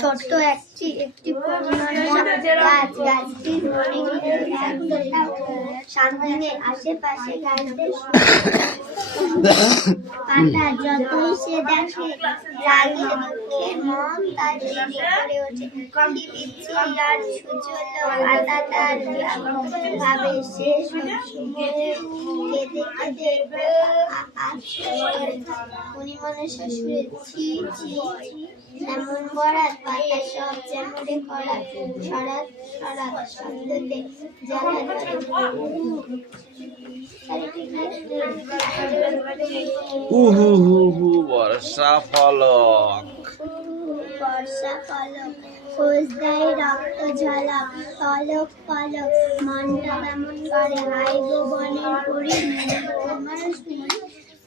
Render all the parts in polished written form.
ছোট্ট একটি গাছটির সামনে আশেপাশে গাছদের পাতা যতই সে দেখে রাগে দুঃখে মন তার করে ওঠে। আর সুজল পাতা তার ভাবে সে কেঁদে কেঁদে উনি মনে শ্বশুরে ছি ছি এমন বরাত পাতা সব যেমন করা সরাত সরাত শব্দতে জ্বালা বর্ষা ফলক বর্ষা ফলক খোঁজ দেয় রক্ত ঝলক পলক পলক মনটা কেমন করে হাই গো বনের পরি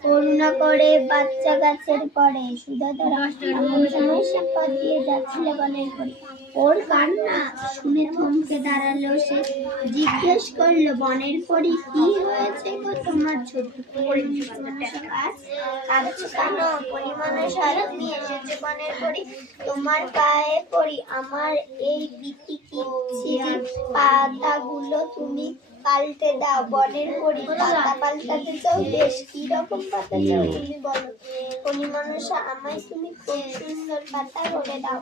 করুণা করে বাচ্চা গাছের পরে সুধাধরা এমন সময় সে পথ দিয়ে যাচ্ছিল বনের পরি ওর কান্না শুনে থমকে দাঁড়ালো সে জিজ্ঞেস করলো বনের পরি কি হয়েছে গো তোমার ছোট্ট কাঁদছো কেন পরিমানসা তুমি এসেছো বনের পরি তোমার পায়ে পড়ি আমার এই বিতিকি পাতাগুলো তুমি পাল্টে দাও বনের পরি পাতা পাল্টাতে চাও বেশ কি রকম পাতা চাও তুমি বলো পরিমানসা আমায় তুমি খুব সুন্দর পাতা করে দাও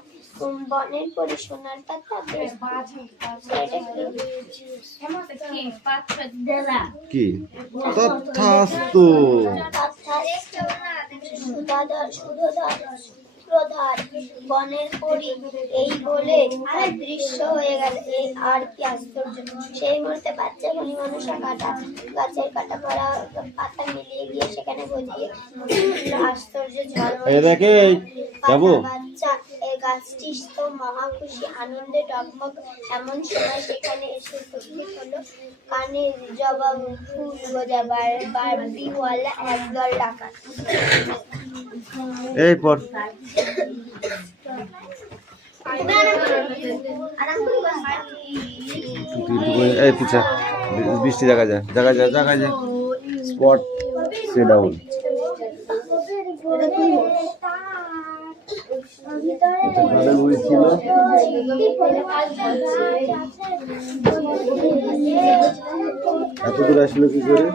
বনের পরি সোনার পাতা বেশ কি তথাস্তু বনের পরি এই বলে দৃশ্য হয়ে গেল আর কি আশ্চর্য সেই মুহূর্তে বাচ্চা বনি মানুষা কাটা গাছের কাটা পড়া পাতা মিলিয়ে গিয়ে সেখানে বসিয়ে আশ্চর্য বাচ্চা এই গাছটি তো মহা খুশি আনন্দে ডগমগ এমন সময় সেখানে এসে উপস্থিত হলো কানে জবা ফুল গোজা বারবিওয়ালা একদল ডাকাত এই পর এই পিছা বৃষ্টি দেখা যায় স্পট সে ডাউন এত দূর আসলো কি করে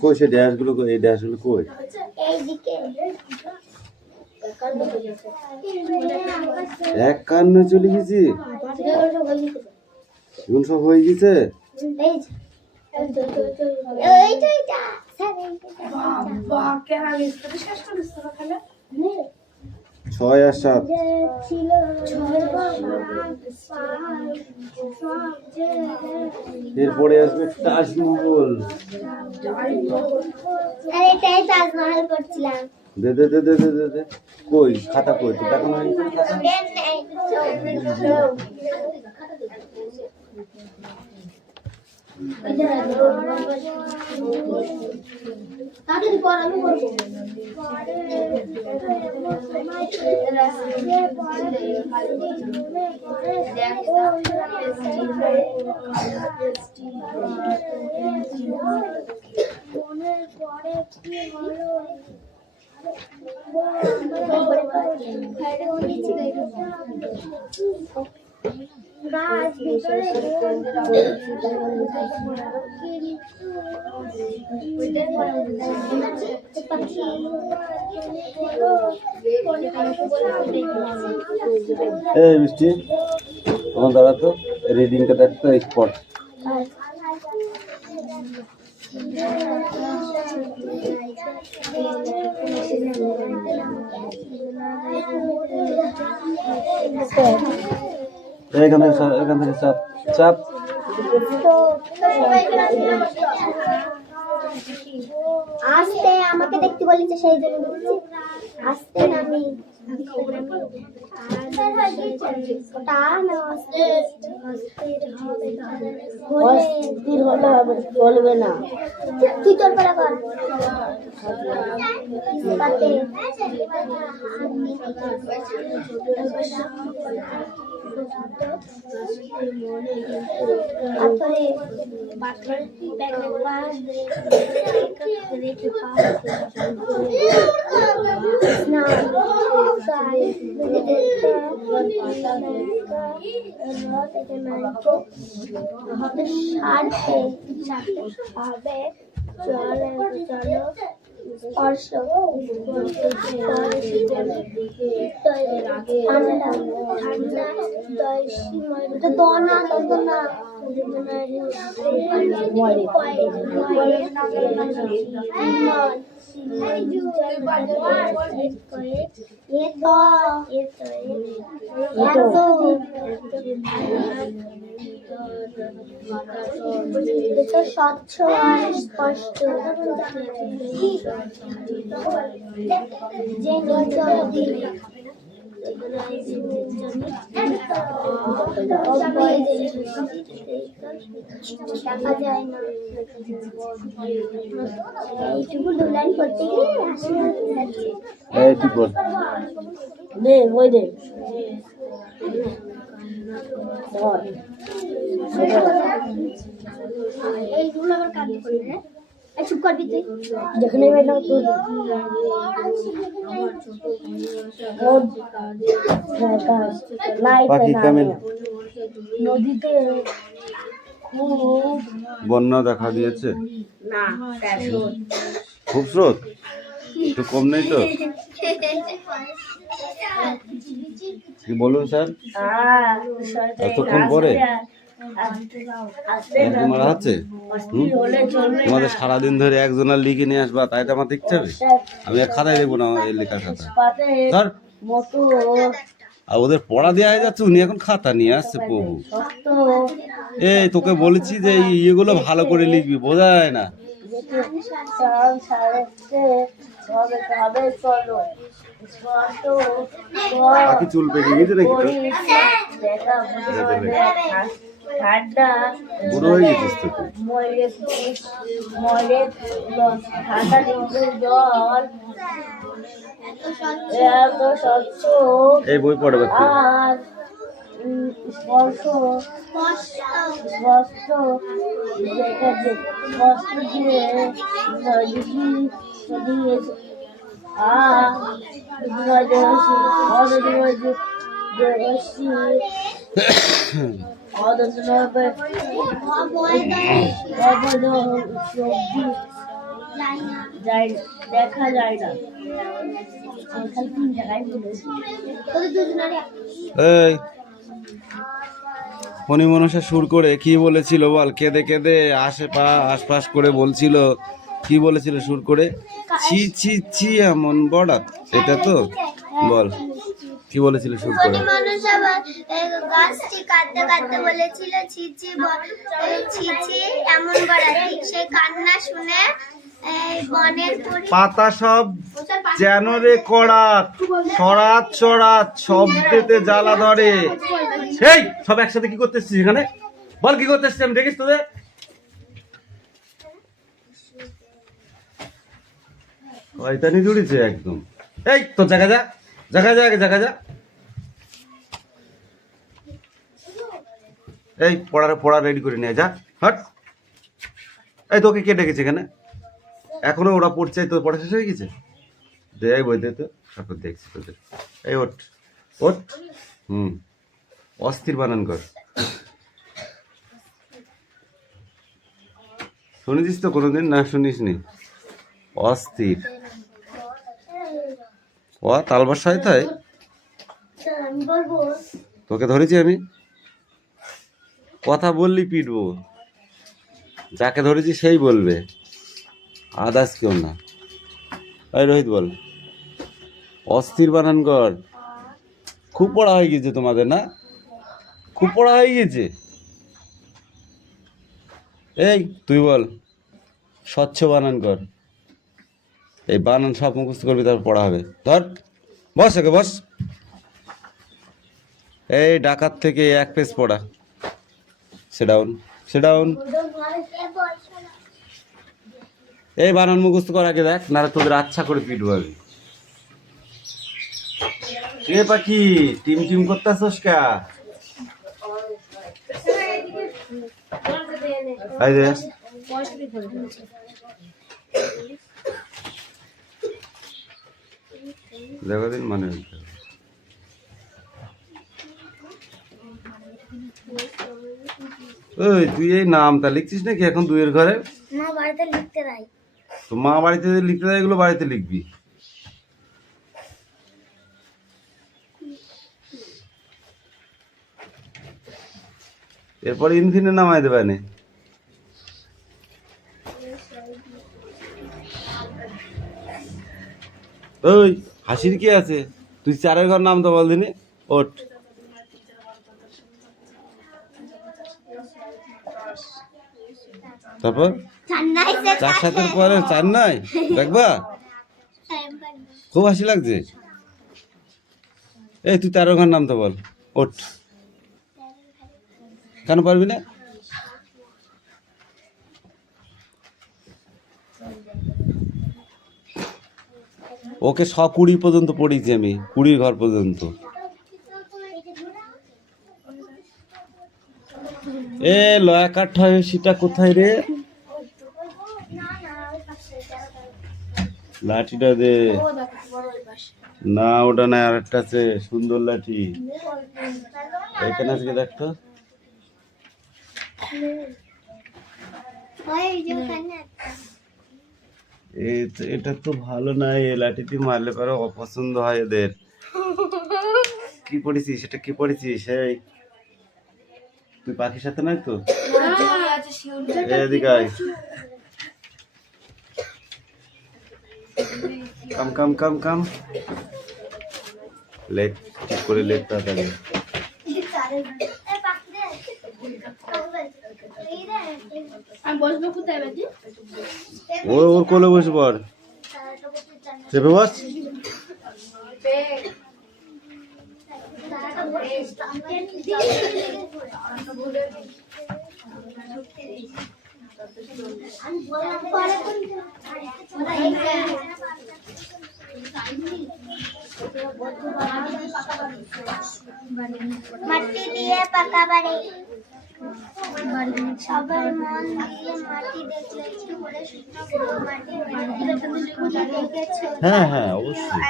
কই সে ড্যাশ গুলো এই ড্যাশ গুলো কই এক কান্নে চলে গেছি এখন সব হয়ে গেছে 6 আর 7 এরপরে আসবে তাজমহল দে দে দে দে দে দে কই খাতা কই তো টাকা নাই তাড়াতাড়ি পর আমি করব গাছ ভিতরে এই মিষ্টি তোমার দাদা তো রিডিংটা দেখতো স্পট এখান থেকে চাপ চাপ আসতে আমাকে দেখতে বলেছে সেই জন্য আস্তে নামি অস্থির হলে হবে, চলবে না। তুই তোর পালা কর পাতে স্পর্শ ঠান্ডা ঠান্ডা দনা দনা স্বচ্ছ আর স্পষ্ট যে দেখা যায় না এইটুকু দু লাইন করতে গিয়ে এই তুই পড়। দে বই দে। ধর। এইগুলো আবার কাটতে করে রে চুপ করবি তুই যেখানে বেলাম তুই পাখি কামিল নদীতে খুব বন্যা দেখা দিয়েছে, না খুব স্রোত, একটু কম নেই তো? কি বলুন স্যার, এতক্ষণ পরে এরকম মারা হচ্ছে? তোমাদের সারাদিন ধরে একজনের লিখে নিয়ে আসবা, তাই তো আমার দেখতে হবে? আমি আর খাতায় দেখবো না এই লেখার খাতা ধর। আর ওদের পড়া দেওয়া হয়ে যাচ্ছে, উনি এখন খাতা নিয়ে আসছে। প্রভু, এই তোকে বলেছি যে এই ইয়েগুলো ভালো করে লিখবি, বোঝা যায় না? বাকি চুল পেকে গেছে নাকি তো? ঠান্ডা বুড়ো হয়ে গেছিস তো তুই। ঠান্ডা জল এত স্বচ্ছ এই বই পড়ে বাচ্চা। আর স্পর্শ স্পষ্ট যেটা যে স্পষ্ট দিয়ে দিয়েছে দেখা যায় না। এই ফণি মনসা সুর করে কি বলেছিল বল? কেঁদে কেঁদে আশপাশ করে বলছিল, কি বলেছিল সুর করে? ছি ছি ছি এমন বড়া, এটা তো বল কি বলেছিল সুর করে? গাছটি কাঁদতে কাঁদতে বলেছিল ছি ছি ছি ছি এমন বড়া। ঠিক সেই কান্না শুনে বনের পাতা সব যেন রে করাত, সরাত সরাত শব্দেতে জ্বালা ধরে। এই সব একসাথে কি করতেছিস এখানে? বল কি করতেছিস? আমি দেখিস তোদের শয়তানি জুড়েছে একদম। এই তোর জায়গা যা, জায়গা যা, আগে জায়গা যা। এই পড়া রেডি করে নিয়ে যা, হট। এই তোকে কে ডেকেছে এখানে? এখনো ওরা পড়ছে, তোর পড়া শেষ হয়ে গেছে? দে বই দে তো, তারপর দেখছি তোদের। এই ওঠ ওঠ, অস্থির বানান কর। শুনেছিস তো কোনোদিন? না শুনিস নি? অস্থির ও তালবার সাহিত্য। তোকে ধরেছি আমি, কথা বললি পিটবো। যাকে ধরেছি সেই বলবে, আদার্স কেউ না। এই রোহিত বল, অস্থির বানান কর। খুব পড়া হয়ে গেছে তোমাদের, না? খুব পড়া হয়ে গেছে। এই তুই বল, স্বচ্ছ বানান কর। এই বানান সব মুখস্থ করবি, তারপর পড়া হবে। ধর, বস একে বস। এই ডাকাত থেকে 1 পেজ পড়া। Sit down, sit down. এই বানান মুখস্থ কর আগে, দেখ নাহলে তোদের আচ্ছা করে পিটবো আমি। এ পাখি, টিম টিম করতেছস কা? এই যে দেখো দিন মানে ওই তুই এই নামটা লিখছিস নাকি এখন 2 এর ঘরে? না, বাড়িতে লিখতে নাই। তো মা বাড়িতে লিখতে দেয়, এগুলো বাড়িতে লিখবি। এরপর ইনফিনে নামাই দেবে না। ওই হাসির কি আছে? তুই 4 ঘর নাম তো বল দিনি। ওঠ। তারপর 4 পরে 4 নাই দেখবা? খুব হাসি লাগছে। এই তুই 13 ঘর নাম তো বল। ওঠ। কেন পারবি না? ওকে 20 পর্যন্ত পড়িয়েছি আমি, 20 ঘর পর্যন্ত। এ লয়া কাঠ সেটা কোথায় রে? লাঠিটা দে। না ওটা না, আরেকটা আছে সুন্দর লাঠি। এখানে আজকে দেখতো। এটা তো ভালো না, এই লাঠিটি মারলে পরে অপছন্দ হয় এদের। কি পড়েছিস? সেটা কি পড়েছিস? এই তুই পাখির সাথে নাই তো? এদিকে আয়। কাম কাম কাম কাম। লেখ ঠিক করে লেখ তাড়াতাড়ি। ওর কোলে বসে পড়। চেপে বস। মাটি দিয়ে পাকা বাড়ি, সবার মন দিয়ে মাটি দেখলে একটু করে দেখেছো? হ্যাঁ হ্যাঁ অবশ্যই।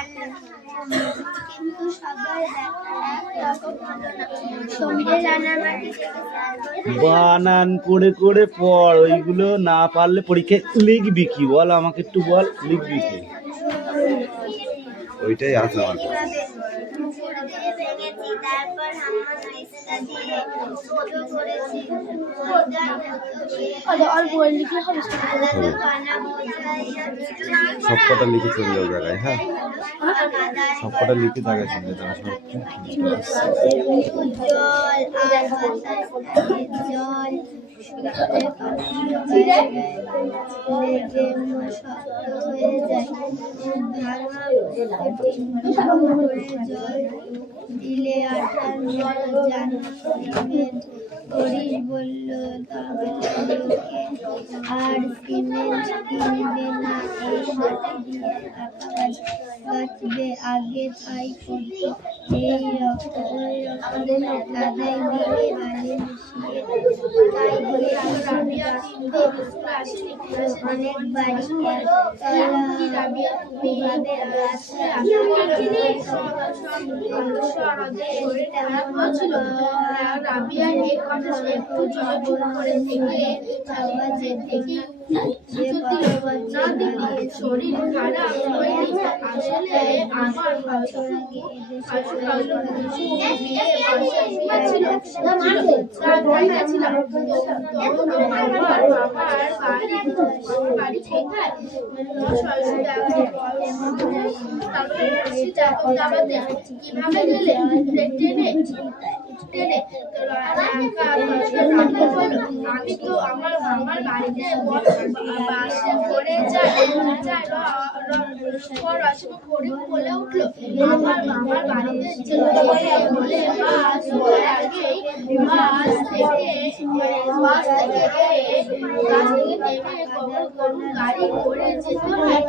কিন্তু সবার সমীরের রান্না মাটি বানান করে করে পড়, ওইগুলো না পারলে পরীক্ষায় লিখবি কি বল? আমাকে একটু বল, লিখবি কি? ওইটাই আছে আমার কাছে। ভেঙেছি, তারপর হাম্মা নাইসা দিয়ে ছোট করেছি। আলাদা বানাবো সব কটা লিখে চলে যাও জায়গায়। হ্যাঁ সব কটা লিখে জায়গায় চলে যাও। জল আর জল জল দিলে আটার করিস বলল, আর সিমেন্ট কিনবে না, এই মাটি দিয়ে গাছবে। আগে তাই করতো, এই রকম ওই রকম কাদাই দিয়ে বালি মিশিয়ে তাই দিয়ে অনেক বাড়ি শরীর খারাপ হয়নি, আসলে আমার কিভাবে গেলে আমি তো আমার বাড়িতে বাসে ভরে যাই পর আসবে ফরিদ বলে উঠলো, আমার মামার বাড়িতে যেতে বলে বাস ওঠার আগেই বাস থেকে নেমে গরু গাড়ি করে যেতে হয়।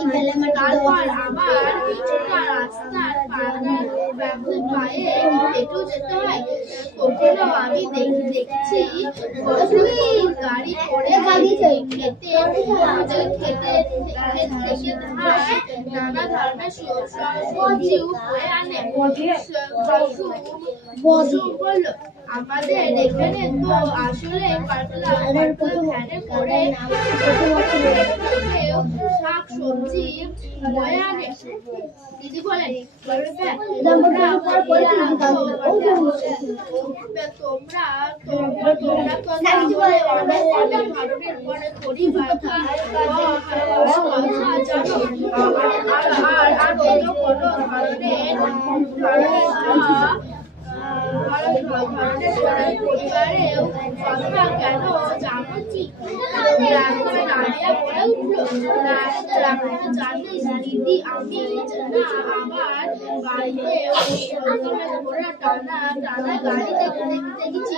তারপর আবার কিছুটা রাস্তার পায়ে হেঁটেও যেতে হয়। কখনো আমি দেখছি গাড়ি করে খেতে নানা ধরনের সবজিও বয়ে আনে। বসু বলল, আমাদের এখানে তো আসলে পাতলা ভ্যানে করে শাক সবজি বয়ে আনে। দিদি বলেন, তোমরা পরিবারেও কথা কেন জানাচ্ছি? জানিস দিদি, আমি আমার বাড়িতে টানা টানা গাড়ি দেখেছি।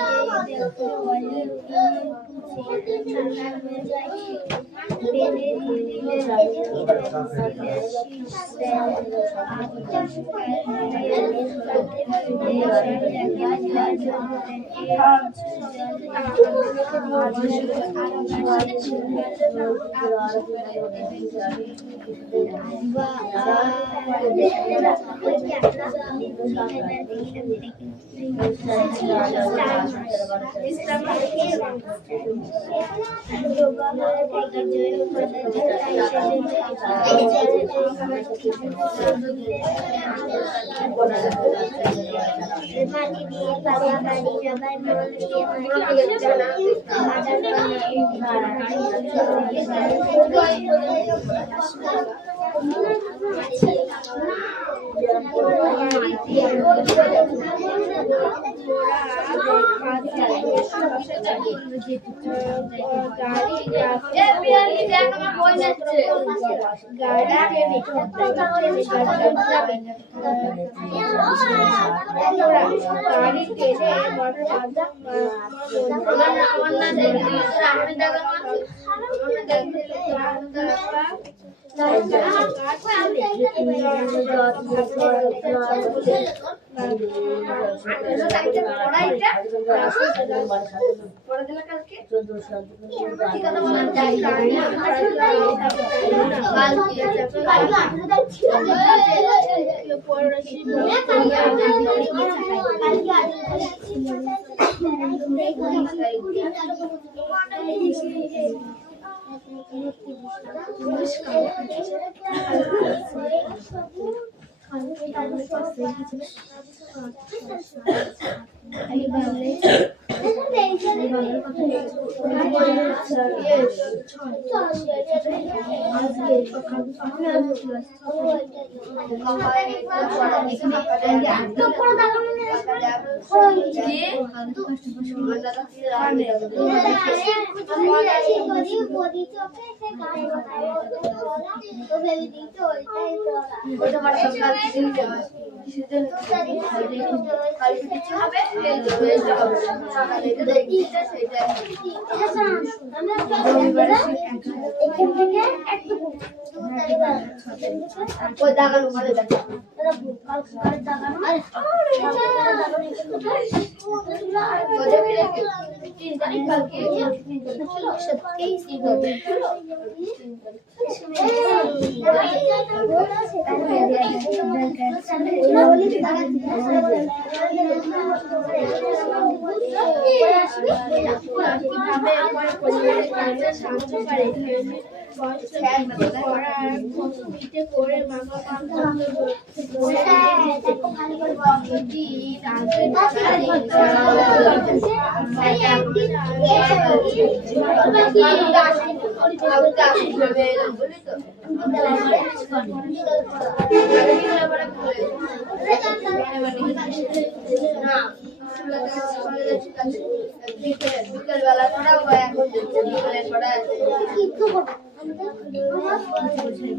বিকেল বেলা পড়াও বা এখন বিকেলের পড়া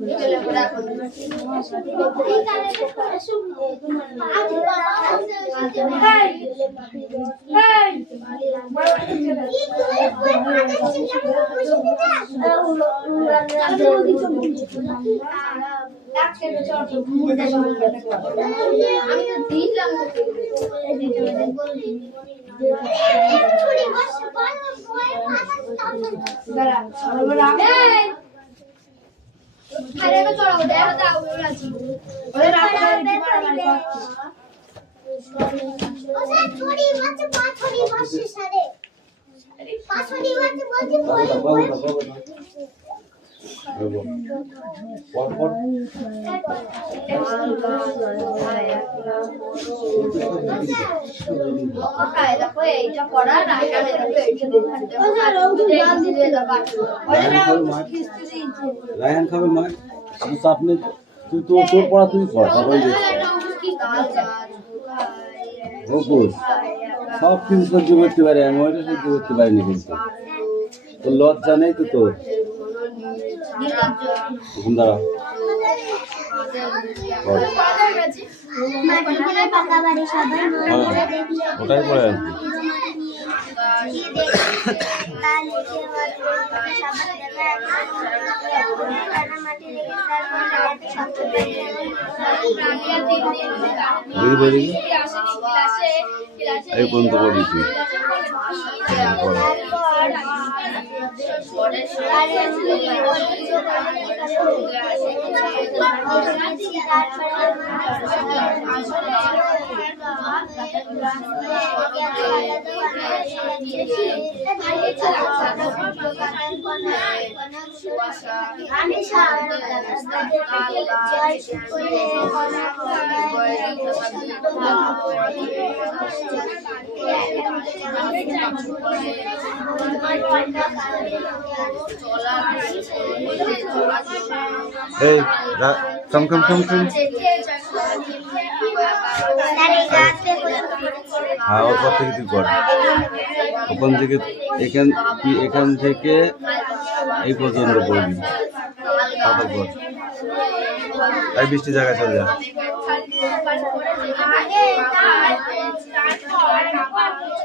বিকেলের পড়া এখন এইটা পড়া না রায়হান খাবে মা আপনি তুই তো তোর পড়া তুই কর তারপরে সব কিছু সহ্য করতে পারি আমি ওইটা সহ্য করতে পারিনি কিন্তু তোর লজ্জা নেই তো তোর এখন দাঁড়া ওটাই পড়ে আর এই পর্যন্ত পড়েছি এই কম কম কম কম হ্যাঁ ওপর থেকে তুই কর ওখান থেকে তুই এখান থেকে এই পর্যন্ত পড়বি তারপর কর তাই বৃষ্টি জায়গায় চলে যা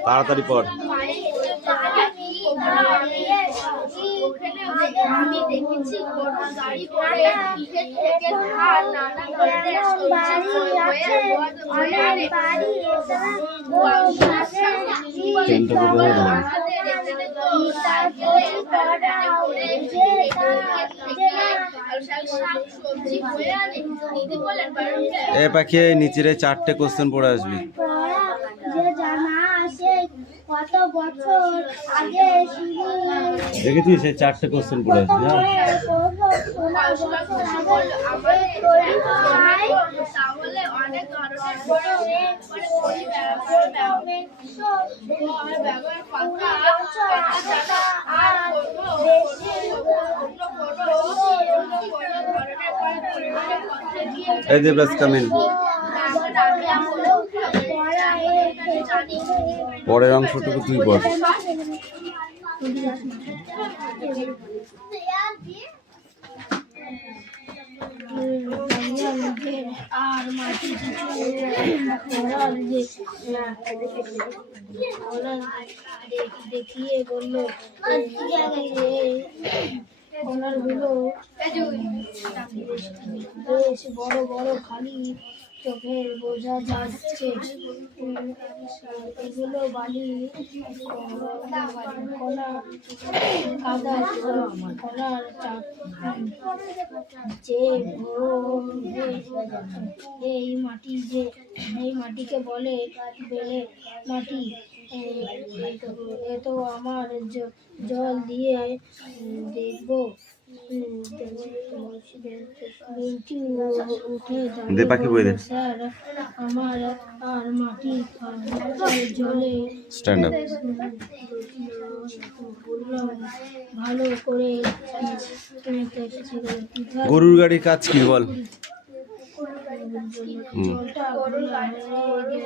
তাড়াতাড়ি পড় আমি দেখেছি গাড়ি করে থেকে ধার নানা ধরনের এ পাখি নিচের 4টে কোশ্চেন পড়ে আসবি কত বছর আগে দেখেছিস সেই 4টে কোশ্চেন পড়ে আসবি এই দেবরাজ কামিন পরের অংশটুকু তুই পড় আর মাটি দেখিয়ে বললো গুলো বেশ বড় বড় খালি চোখের বোঝা যাচ্ছে এগুলো বালি কলার যে এই মাটিকে বলে বেলে মাটি এ তো আমার জল দিয়ে দেখবো স্যার আমার আর মাটি জলে স্ট্যান্ড আপ ভালো করে গরুর গাড়ির কাজ কি বল হুম। গরুর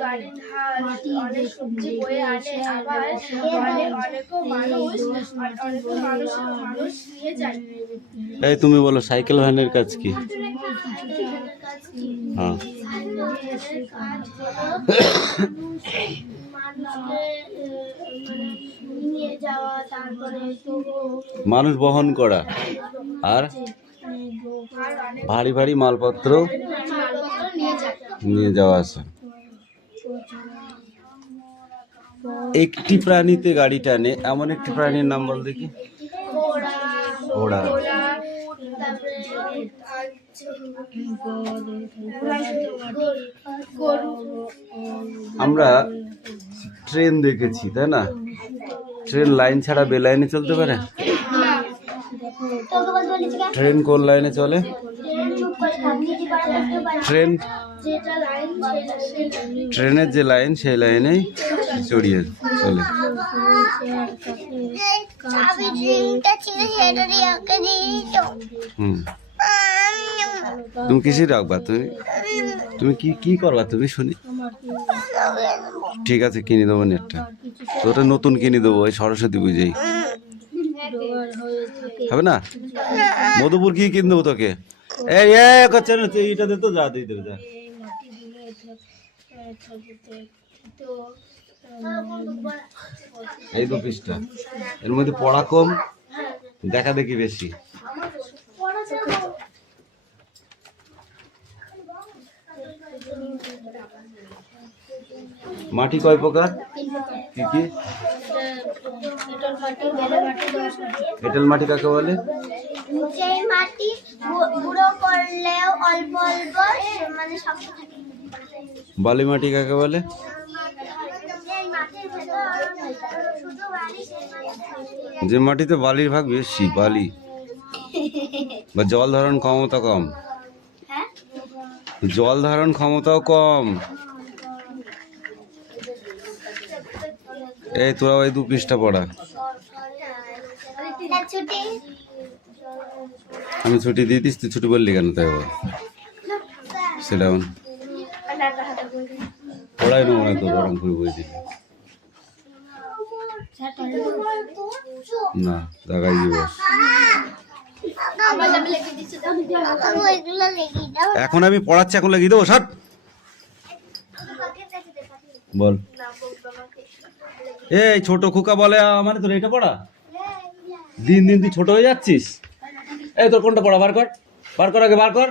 গাড়ির ধার অনেক সবজি বয়ে আনে, আবার অনেক মানুষ নিয়ে যায়। এই তুমি বলো সাইকেল ভ্যানের কাজ কি? হ্যাঁ, মানুষকে নিয়ে যাওয়া, তারপরে তো মানুষ বহন করা আর ভারী ভারী মালপত্র নিয়ে যাওয়া আসা। একটি প্রাণীতে গাড়ি টানে এমন একটি প্রাণীর নাম বল দেখি। ঘোড়া। আমরা ট্রেন দেখেছি তাই না? ট্রেন লাইন ছাড়া বে লাইনে চলতে পারে? ট্রেন কোন লাইনে চলে? ট্রেনের যে লাইন সেই লাইনেই চড়িয়ে চলে। হুম, তুমি কিসে রাখবা? তুমি কি কি করবা তুমি শুনি? ঠিক আছে, কিনে দেবো নেটটা, তোটা নতুন কিনে দেবো ওই সরস্বতী পুজোয়, হবে না? মধুপুর কি কিনে দেবো তোকে? এই করছে না, এইটাতে তো যা দিয়ে দেবে, যা। এই তো পৃষ্ঠা, এর মধ্যে পড়া কম, দেখা দেখি বেশি। মাটি কয় প্রকার? কি কি? এঁটেল মাটি কাকে বলে? যেই মাটি গুঁড়ো করলেও অল্প অল্প মানে সবকিছু। বালি মাটি কাকে বলে? যে মাটিতে বালির ভাগ বেশি, বালি বা জল ধারণ ক্ষমতা কম, জল ধারণ ক্ষমতাও কম। এই তোরা ওই 2 পৃষ্ঠা পড়া। আমি ছুটি দিয়ে দিস, তুই ছুটি বললি কেন? তাই বল, সেটা পড়াই নেবো না তোর, ওরম করে বই দিবি না, জায়গায় দিব। এখন আমি পড়াচ্ছি, এখন লাগিয়ে দেবো। সব বল। এই ছোট খোকা বলে মানে তোর এটা পড়া? দিন দিন তুই ছোট হয়ে যাচ্ছিস। এই তোর কোনটা পড়া? বার কর, বার কর, আগে বার কর।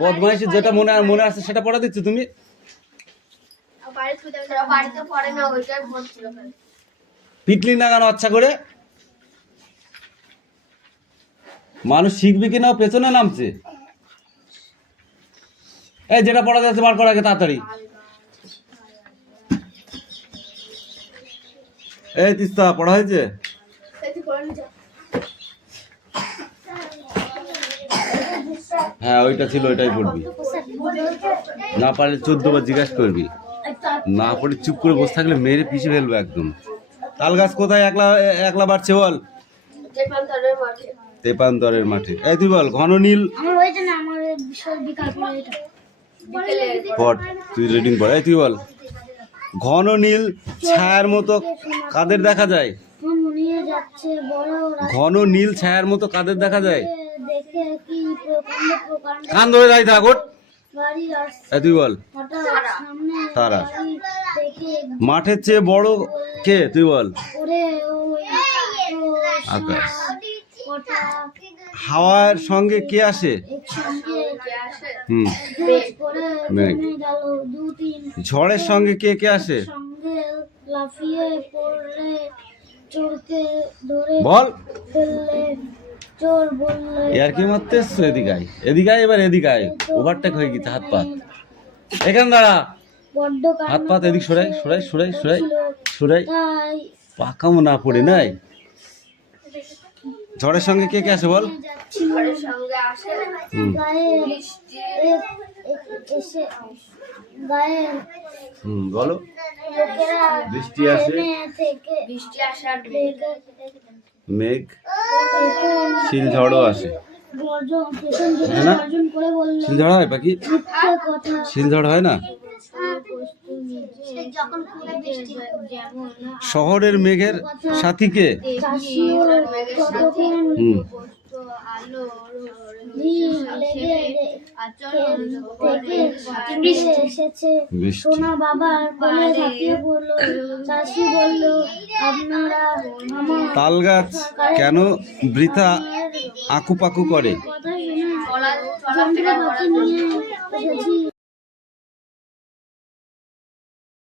বদমাইশি, যেটা মনে আসছে সেটা পড়া দিচ্ছ তুমি। পিটলি না কেন আচ্ছা করে? মানুষ শিখবে কিনা পেছনে নামছে। এই যেটা পড়া যাচ্ছে বার কর আগে, তাড়াতাড়ি। এই তিস্তা পড়া হয়েছে? হ্যাঁ ওইটা ছিল, ওইটাই পড়বি। না পারলে 14 বার জিজ্ঞাসা করবি, না পড়ে চুপ করে বসে থাকলে মেরে পিছিয়ে ফেলবো একদম। তাল গাছ কোথায় একলা বাড়ছে বল? তেপান্তরের মাঠে। এই তুই বল, ঘন নীল পড়, তুই রিডিং পড়। এই তুই বল, ঘন নীল ছায়ার মতো কাদের দেখা যায়? ঘন নীল ছায়ার মতো কাদের দেখা যায়? কান ধরে যাই থাক। তুই বল, তারা। মাঠের চেয়ে বড় কে? তুই বল। আকাশ। হাওয়ার সঙ্গে কে আসে? মেঘ। ঝড়ের সঙ্গে কে কে আসে? বল। আর কি মারতে এসছো? এদিকে আয়, এদিকে আয়, এবার এদিকে আয়। ওভারটেক হয়ে গেছে, হাত পা এখানে দাঁড়া, হাত পা এদিক সরাই সরাই সরাই সরাই সরাই, পাকামো না পড়ে নাই। ঝড়ের সঙ্গে কে কে আসে বল? বলো। বৃষ্টি আসে, মেঘ, শিল ঝড়ও আসে। গর্জন পেছন থেকে হয় না? গর্জন করে বলল, শিলঝড় হয় পাখি? মিথ্যে কথা। শিলঝড় হয় না? যখন খুলে বৃষ্টি শহরের মেঘের সাথীকে চাষিও ততক্ষণ হুম ভিড় লেগে থেকে ফিরে এসেছে। বৃষ্টি। সোনা বাবার কোলে ঝাঁপিয়ে পড়লো। চাষি বলল, আপনারা আমার তাল গাছ কেন বৃথা আকুপাকু করে? কথা শুনে যন্ত্রপাতি নিয়ে এসেছি।